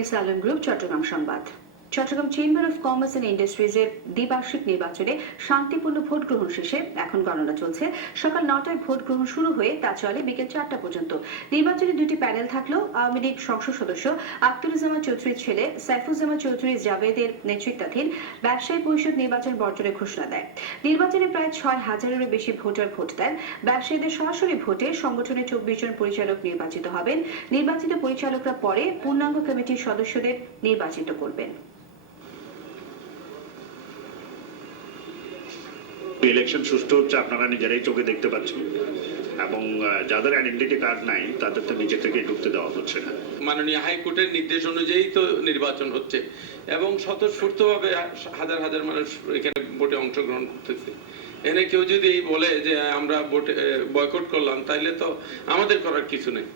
S Alam group Chattogram সংবাদ। Chattogram chamber of commerce and ইন্ডাস্ট্রিজের দ্বিবার্ষিক নির্বাচনে শান্তিপূর্ণ ভোট গ্রহণ শেষে এখন গণনা চলছে। সকাল 9টায় ভোট গ্রহণ শুরু হয়ে তা চলে বিকেল 4টা পর্যন্ত। নির্বাচনে দুটি প্যানেল থাকলেও আওয়ামী লীগ সংসদ সদস্য আখতারুজ্জামান চৌধুরীর ছেলে সাইফুজ্জামান চৌধুরী জাবেদের নেতৃত্বাধীন ব্যবসায়ী পরিষদ নির্বাচন বর্জনের ঘোষণা দেয়। নির্বাচনে প্রায় 6,000-এরও বেশি ভোটার ভোট দেন। ব্যবসায়ীদের সরাসরি ভোটে সংগঠনের 24 জন পরিচালক নির্বাচিত হবেন। নির্বাচিত পরিচালকরা পরে পূর্ণাঙ্গ কমিটির সদস্যদের নির্বাচিত করবেন। ইলেকশন সুষ্ঠু হচ্ছে, আপনারা নিজেরাই চোখে দেখতে পাচ্ছেন, এবং যাদের আইডেন্টিটি কার্ড নাই তাদের তো নিজে থেকে ঢুকতে দেওয়া হচ্ছে না। মাননীয় হাইকোর্টের নির্দেশ অনুযায়ী তো নির্বাচন হচ্ছে এবং স্বতঃস্ফূর্তভাবে হাজার হাজার মানুষ এখানে ভোটে অংশগ্রহণ করতেছে। এনে কেউ যদি বলে যে আমরা ভোটে বয়কট করলাম, তাইলে তো আমাদের করার কিছু নেই।